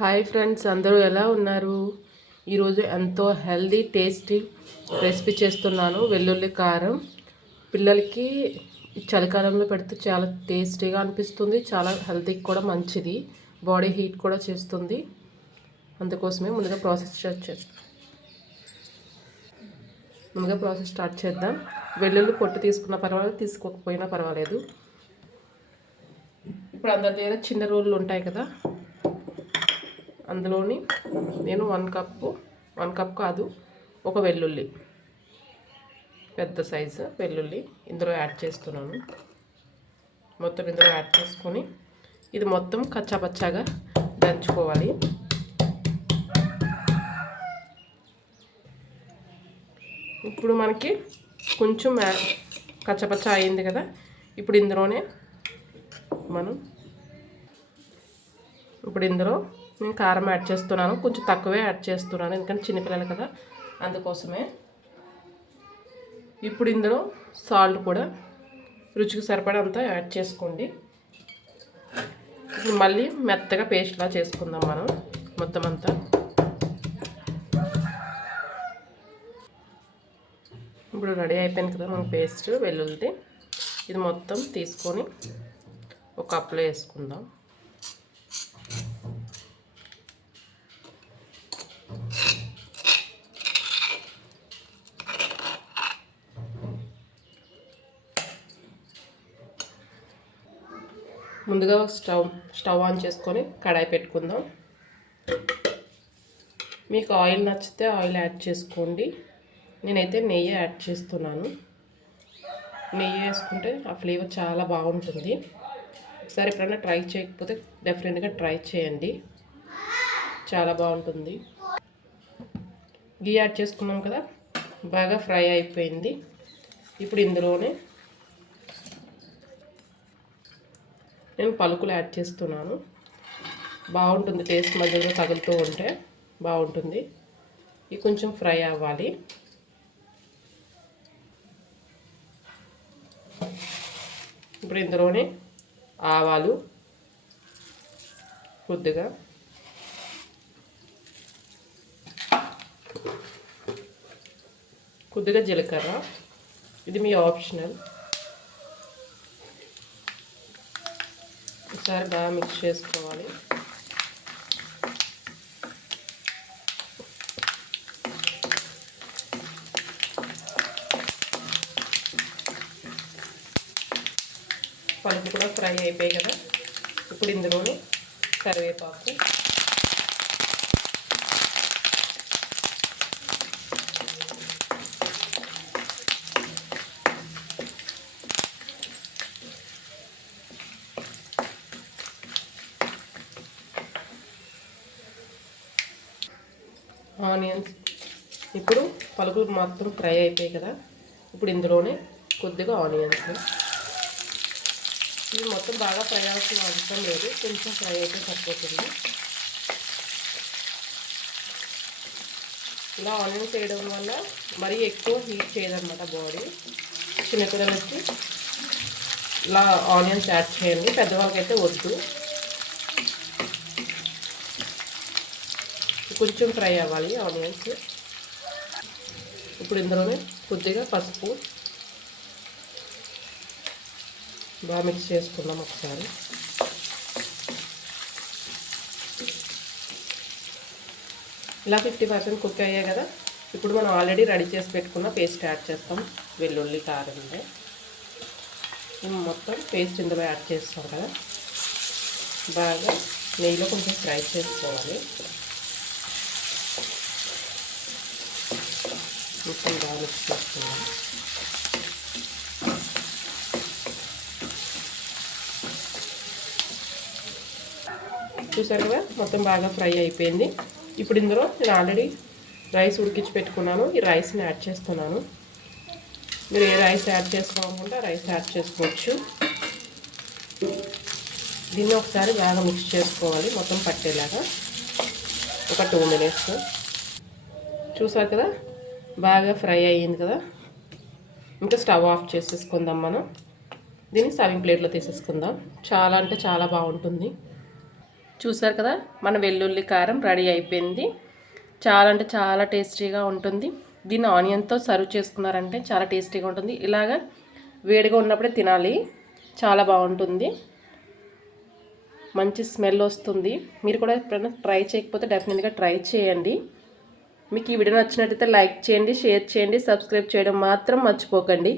Hi friends, అందరూ ఎలా ఉన్నారు? ఈరోజు ఎంతో హెల్దీ టేస్టీ రెసిపీ చేస్తున్నాను. వెల్లుల్లి కారం పిల్లలకి చలికాలంలో పెడితే చాలా టేస్టీగా అనిపిస్తుంది. చాలా హెల్తీకి కూడా మంచిది. బాడీ హీట్ కూడా చేస్తుంది. అందుకోసమే ముందుగా ప్రాసెస్ స్టార్ట్ చేద్దాం. వెల్లుల్లి పొట్టు తీసుకున్న పర్వాలేదు, తీసుకోకపోయినా పర్వాలేదు. ఇప్పుడు అందరి దగ్గర చిన్న రోళ్ళు ఉంటాయి కదా, అందులోని నేను 1 కప్ కాదు, ఒక వెల్లుల్లి, పెద్ద సైజు వెల్లుల్లి ఇందులో యాడ్ చేస్తున్నాను. మొత్తం ఇందులో యాడ్ చేసుకొని ఇది మొత్తం కచ్చాపచ్చాగా దంచుకోవాలి. ఇప్పుడు మనకి కొంచెం కచ్చపచ్చా అయింది కదా, ఇప్పుడు ఇందులోనే ఇందులో నేను కారం యాడ్ చేస్తున్నాను. కొంచెం తక్కువే యాడ్ చేస్తున్నాను, ఎందుకంటే చిన్నపిల్లలు కదా, అందుకోసమే. ఇప్పుడు ఇందులో సాల్ట్ కూడా రుచికి సరిపడంతా యాడ్ చేసుకోండి. ఇప్పుడు మళ్ళీ మెత్తగా పేస్ట్లా చేసుకుందాం మనం మొత్తం అంతా. ఇప్పుడు రెడీ అయిపోయింది కదా మన పేస్ట్ వెల్లుల్లిది. ఇది మొత్తం తీసుకొని ఒక కప్లో వేసుకుందాం. ముందుగా స్టవ్ ఆన్ చేసుకొని కడాయి పెట్టుకుందాం. మీకు ఆయిల్ నచ్చితే ఆయిల్ యాడ్ చేసుకోండి. నేనైతే నెయ్యి యాడ్ చేస్తున్నాను. నెయ్యి వేసుకుంటే ఆ ఫ్లేవర్ చాలా బాగుంటుంది. ఒకసారి ఎప్పుడైనా ట్రై చేయకపోతే డెఫినెట్గా ట్రై చేయండి, చాలా బాగుంటుంది. గీ యాడ్ చేసుకున్నాం కదా, బాగా ఫ్రై అయిపోయింది. ఇప్పుడు ఇందులోనే నేను పలుకులు యాడ్ చేస్తున్నాను. బాగుంటుంది టేస్ట్, మధ్యలో తగులుతూ ఉంటే బాగుంటుంది. ఇది కొంచెం ఫ్రై అవ్వాలి. ఇప్పుడు ఇందులోనే ఆవాలు కొద్దిగా జీలకర్ర, ఇది మీ ఆప్షనల్. ఒకసారి బాగా మిక్స్ చేసుకోవాలి. పలుపు కూడా ఫ్రై అయిపోయాయి కదా, ఇప్పుడు ఇందులోనే కరివేపాకు, ఆనియన్స్. ఇప్పుడు పలుకులు మొత్తం ఫ్రై అయిపోయాయి కదా, ఇప్పుడు ఇందులోనే కొద్దిగా ఆనియన్స్. ఇది మొత్తం బాగా ఫ్రై అవ్వాల్సిన అవసరం లేదు, కొంచెం ఫ్రై అయితే సరిపోతుంది. ఇలా ఆనియన్స్ వేయడం వల్ల మరీ ఎక్కువ హీట్ చేయదన్నమాట బాడీ. చిన్నపిల్లలకి ఇలా ఆనియన్స్ యాడ్ చేయండి, పెద్దవాళ్ళకైతే వద్దు. కొంచెం ఫ్రై అవ్వాలి ఆనియన్స్. ఇప్పుడు ఇందులోనే కొద్దిగా పసుపు బాగా మిక్స్ చేసుకుందాం ఒకసారి. ఇలా 50% కుక్ అయ్యాయి కదా, ఇప్పుడు మనం ఆల్రెడీ రెడీ చేసి పెట్టుకున్న పేస్ట్ యాడ్ చేస్తాం. వెల్లుల్లి కారం మొత్తం పేస్ట్ ఇందులో యాడ్ చేస్తాం కదా, బాగా నెయ్యిలో కొంచెం ఫ్రై చేసుకోవాలి. మొత్తం బాగా మిక్స్ చేసుకున్నాం. చూసారు కదా, మొత్తం బాగా ఫ్రై అయిపోయింది. ఇప్పుడు ఇందులో నేను ఆల్రెడీ రైస్ ఉడికించి పెట్టుకున్నాను, ఈ రైస్ని యాడ్ చేస్తున్నాను. మీరు ఏ రైస్ యాడ్ చేసుకోవాలనుకుంటే రైస్ యాడ్ చేసుకోవచ్చు. దీన్ని ఒకసారి బాగా మిక్స్ చేసుకోవాలి, మొత్తం పట్టేలాగా ఒక 2 minutes. చూసారు కదా, బాగా ఫ్రై అయ్యింది కదా. ఇంకా స్టవ్ ఆఫ్ చేసేసుకుందాం మనం. దీన్ని సర్వింగ్ ప్లేట్లో తీసేసుకుందాం. చాలా అంటే చాలా బాగుంటుంది. చూసారు కదా, మన వెల్లుల్లి కారం రెడీ అయిపోయింది. చాలా అంటే చాలా టేస్టీగా ఉంటుంది. దీన్ని ఆనియన్తో సర్వ్ చేసుకున్నారంటే చాలా టేస్టీగా ఉంటుంది. ఇలాగా వేడిగా ఉన్నప్పుడే తినాలి, చాలా బాగుంటుంది, మంచి స్మెల్ వస్తుంది. మీరు కూడా ఎప్పుడైనా ట్రై చేయకపోతే డెఫినెట్గా ట్రై చేయండి. మీకు ఈ వీడియో నచ్చినట్టయితే లైక్ చేయండి, షేర్ చేయండి, సబ్స్క్రైబ్ చేయడం మాత్రం మర్చిపోకండి.